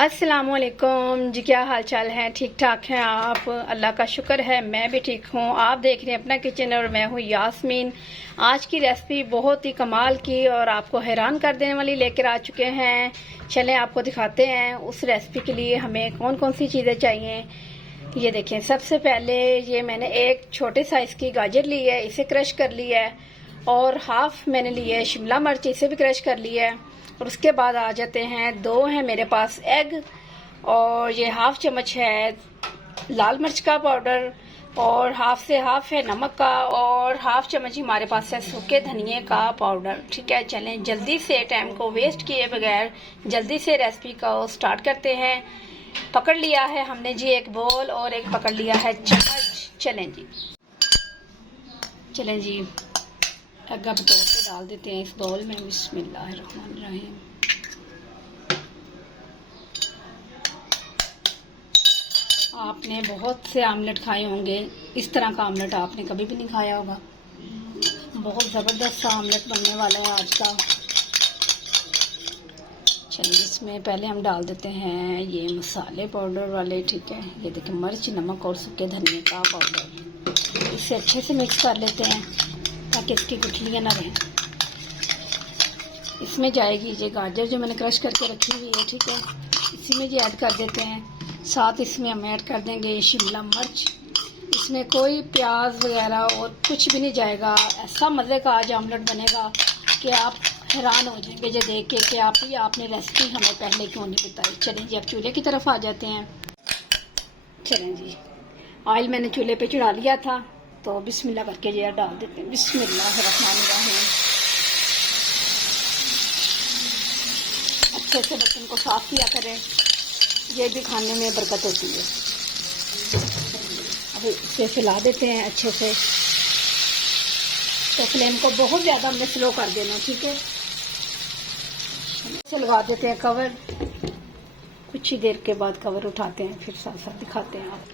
अस्सलामुअलैकुम जी, क्या हाल चाल है? ठीक ठाक हैं आप? अल्लाह का शुक्र है, मैं भी ठीक हूँ। आप देख रहे हैं अपना किचन और मैं हूँ यास्मीन। आज की रेसिपी बहुत ही कमाल की और आपको हैरान कर देने वाली लेकर आ चुके हैं। चलें आपको दिखाते हैं उस रेसिपी के लिए हमें कौन कौन सी चीज़ें चाहिए। ये देखें, सबसे पहले ये मैंने एक छोटे साइज़ की गाजर ली है, इसे क्रश कर लिया है, और हाफ मैंने ली है शिमला मिर्च, इसे भी क्रश कर लिया है। और उसके बाद आ जाते हैं, दो हैं मेरे पास एग, और ये हाफ चम्मच है लाल मिर्च का पाउडर, और हाफ से हाफ है नमक का, और हाफ चम्मच ही हमारे पास है सूखे धनिए का पाउडर। ठीक है, चलें जल्दी से टाइम को वेस्ट किए बगैर जल्दी से रेसिपी को स्टार्ट करते हैं। पकड़ लिया है हमने जी एक बोल, और एक पकड़ लिया है चम्मच। चलें जी एग अब तोड़ के डाल देते हैं इस बाउल में। बिस्मिल्लाहिर्रहमानिर्रहीम। आपने बहुत से आमलेट खाए होंगे, इस तरह का आमलेट आपने कभी भी नहीं खाया होगा। बहुत ज़बरदस्त आमलेट बनने वाला है आज का। चलिए इसमें पहले हम डाल देते हैं ये मसाले पाउडर वाले। ठीक है, ये देखिए मिर्च, नमक और सूखे धनिए का पाउडर। इसे अच्छे से मिक्स कर लेते हैं ताकि इसकी गुठलियाँ ना रहें। इसमें जाएगी ये गाजर जो मैंने क्रश करके रखी हुई है। ठीक है, इसी में ये ऐड कर देते हैं। साथ इसमें हम ऐड कर देंगे शिमला मिर्च। इसमें कोई प्याज वगैरह और कुछ भी नहीं जाएगा। ऐसा मज़े का आज आमलेट बनेगा कि आप हैरान हो जाएंगे ये देख के कि आपने रेसिपी हमें पहले क्यों नहीं बताई। चलें जी अब चूल्हे की तरफ आ जाते हैं। चलें जी, ऑयल मैंने चूल्हे पे चढ़ा लिया था, तो बिस्मिल्लाह करके ये डाल देते हैं। बिस्मिल्लाहिर्रहमानिर्रहीम। अच्छे से बर्तन को साफ किया करें, ये भी खाने में बरकत होती है। अब इसे फैला देते हैं अच्छे से। तो फ्लेम को बहुत ज़्यादा हमने स्लो कर देना। ठीक है, इसे लगा देते हैं कवर। कुछ ही देर के बाद कवर उठाते हैं, फिर साथ साथ दिखाते हैं आप।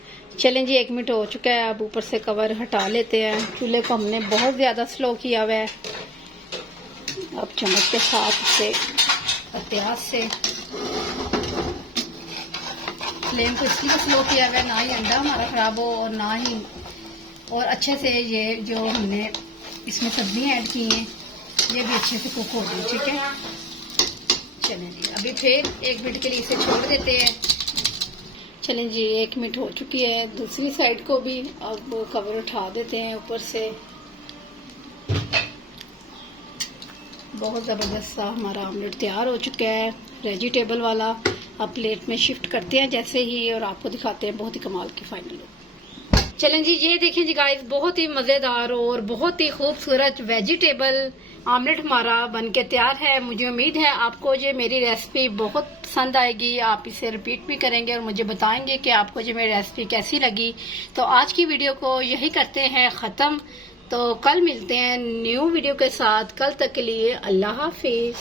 चलें जी 1 मिनट हो चुका है, अब ऊपर से कवर हटा लेते हैं। चूल्हे को हमने बहुत ज़्यादा स्लो किया हुआ है। अब चम्मच के साथ इसे एहतियात से, फ्लेम को इसलिए स्लो किया हुआ है ना ही अंडा हमारा ख़राब हो और ना ही, और अच्छे से ये जो हमने इसमें सब्जियां ऐड की हैं ये भी अच्छे से कुक हो गई। ठीक है, चलें जी अभी फिर 1 मिनट के लिए इसे छोड़ देते हैं। चलें जी 1 मिनट हो चुकी है, दूसरी साइड को भी अब कवर उठा देते हैं ऊपर से। बहुत ज़बरदस्त सा हमारा आमलेट तैयार हो चुका है, वेजिटेबल वाला। अब प्लेट में शिफ्ट करते हैं जैसे ही, और आपको दिखाते हैं बहुत ही कमाल की फाइनल लुक। चलें जी, ये देखें जी गाइस, बहुत ही मज़ेदार और बहुत ही खूबसूरत वेजिटेबल आमलेट हमारा बनके तैयार है। मुझे उम्मीद है आपको ये मेरी रेसिपी बहुत पसंद आएगी। आप इसे रिपीट भी करेंगे और मुझे बताएंगे कि आपको ये मेरी रेसिपी कैसी लगी। तो आज की वीडियो को यही करते हैं ख़त्म। तो कल मिलते हैं न्यू वीडियो के साथ। कल तक के लिए अल्लाह हाफिज़।